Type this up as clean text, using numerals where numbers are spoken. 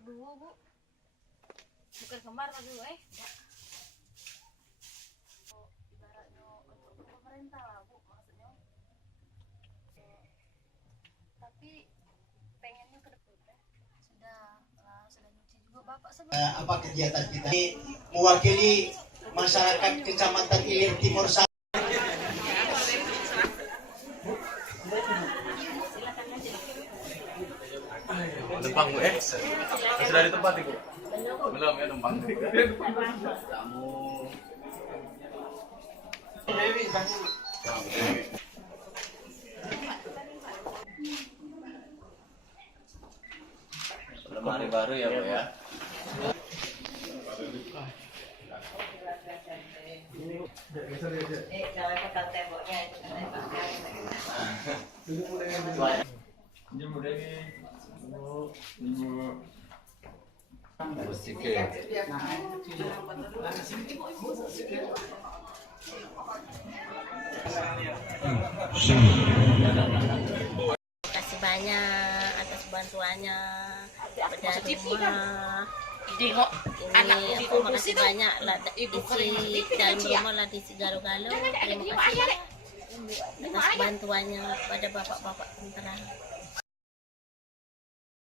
berdua, Bu. Bukan kembar lagi, enggak. Ibaratnya untuk pemerintah lah, Bu, maksudnya. Tapi pengennya ke depan sudah nyuci juga Bapak sebelum Apa kegiatan kita ini mewakili masyarakat Kecamatan Ilir Timur Satu. Numpang Bu, sudah di tempat Ibu? Belum ya numpang. Kamu lemari baru ya Bu ya. Jangan tekan temboknya itu Kasih banyak atas bantuannya pada rumah. Ini aku makasih banyak lah di dalam rumah lah di Sigaro-Galo. Terima kasih atas bantuannya pada bapak-bapak tentara.